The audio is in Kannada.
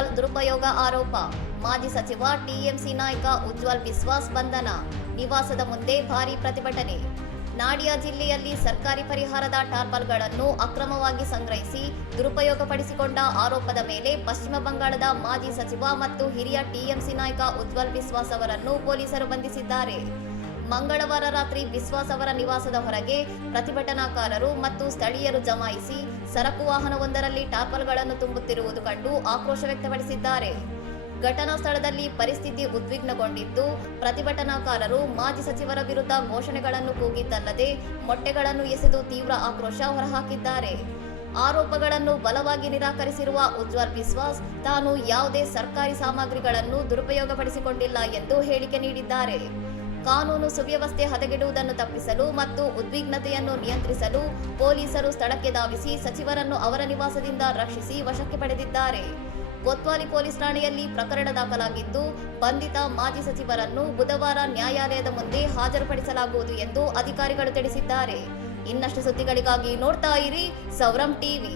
ಟಾರ್ಪಲ್ ದುರುಪಯೋಗ ಆರೋಪ. ಮಾಜಿ ಸಚಿವ ಟಿಎಂಸಿ ನಾಯಕ ಉಜ್ವಲ್ ಬಿಸ್ವಾಸ್ ಬಂಧನ. ನಿವಾಸದ ಮುಂದೆ ಭಾರೀ ಪ್ರತಿಭಟನೆ. ನಾಡಿಯಾ ಜಿಲ್ಲೆಯಲ್ಲಿ ಸರ್ಕಾರಿ ಪರಿಹಾರದ ಟಾರ್ಪಲ್ಗಳನ್ನು ಅಕ್ರಮವಾಗಿ ಸಂಗ್ರಹಿಸಿ ದುರುಪಯೋಗಪಡಿಸಿಕೊಂಡ ಆರೋಪದ ಮೇಲೆ ಪಶ್ಚಿಮ ಬಂಗಾಳದ ಮಾಜಿ ಸಚಿವ ಮತ್ತು ಹಿರಿಯ ಟಿಎಂಸಿ ನಾಯಕ ಉಜ್ವಲ್ ಬಿಸ್ವಾಸ್ ಅವರನ್ನು ಪೊಲೀಸರು ಬಂಧಿಸಿದ್ದಾರೆ. ಮಂಗಳವಾರ ರಾತ್ರಿ ಬಿಸ್ವಾಸ್ ಅವರ ನಿವಾಸದ ಹೊರಗೆ ಪ್ರತಿಭಟನಾಕಾರರು ಮತ್ತು ಸ್ಥಳೀಯರು ಜಮಾಯಿಸಿ ಸರಕು ವಾಹನವೊಂದರಲ್ಲಿ ಟಾರ್ಪಲ್ಗಳನ್ನು ತುಂಬುತ್ತಿರುವುದು ಕಂಡು ಆಕ್ರೋಶ ವ್ಯಕ್ತಪಡಿಸಿದ್ದಾರೆ. ಘಟನಾ ಸ್ಥಳದಲ್ಲಿ ಪರಿಸ್ಥಿತಿ ಉದ್ವಿಗ್ನಗೊಂಡಿದ್ದು, ಪ್ರತಿಭಟನಾಕಾರರು ಮಾಜಿ ಸಚಿವರ ವಿರುದ್ಧ ಘೋಷಣೆಗಳನ್ನು ಕೂಗಿದ್ದಲ್ಲದೆ ಮೊಟ್ಟೆಗಳನ್ನು ಎಸೆದು ತೀವ್ರ ಆಕ್ರೋಶ ಹೊರಹಾಕಿದ್ದಾರೆ. ಆರೋಪಗಳನ್ನು ಬಲವಾಗಿ ನಿರಾಕರಿಸಿರುವ ಉಜ್ವಲ್ ಬಿಸ್ವಾಸ್ ತಾನು ಯಾವುದೇ ಸರ್ಕಾರಿ ಸಾಮಗ್ರಿಗಳನ್ನು ದುರುಪಯೋಗಪಡಿಸಿಕೊಂಡಿಲ್ಲ ಎಂದು ಹೇಳಿಕೆ ನೀಡಿದ್ದಾರೆ. ಕಾನೂನು ಸುವ್ಯವಸ್ಥೆ ಹದಗೆಡುವುದನ್ನು ತಪ್ಪಿಸಲು ಮತ್ತು ಉದ್ವಿಗ್ನತೆಯನ್ನು ನಿಯಂತ್ರಿಸಲು ಪೊಲೀಸರು ಸ್ಥಳಕ್ಕೆ ಧಾವಿಸಿ ಸಚಿವರನ್ನು ಅವರ ನಿವಾಸದಿಂದ ರಕ್ಷಿಸಿ ವಶಕ್ಕೆ ಪಡೆದಿದ್ದಾರೆ. ಕೊತ್ವಾಲಿ ಪೊಲೀಸ್ ಠಾಣೆಯಲ್ಲಿ ಪ್ರಕರಣ ದಾಖಲಾಗಿದ್ದು, ಬಂಧಿತ ಮಾಜಿ ಸಚಿವರನ್ನು ಬುಧವಾರ ನ್ಯಾಯಾಲಯದ ಮುಂದೆ ಹಾಜರುಪಡಿಸಲಾಗುವುದು ಎಂದು ಅಧಿಕಾರಿಗಳು ತಿಳಿಸಿದ್ದಾರೆ. ಇನ್ನಷ್ಟು ಸುದ್ದಿಗಳಿಗಾಗಿ ನೋಡ್ತಾ ಇರಿ ಸೌರಂ ಟಿವಿ.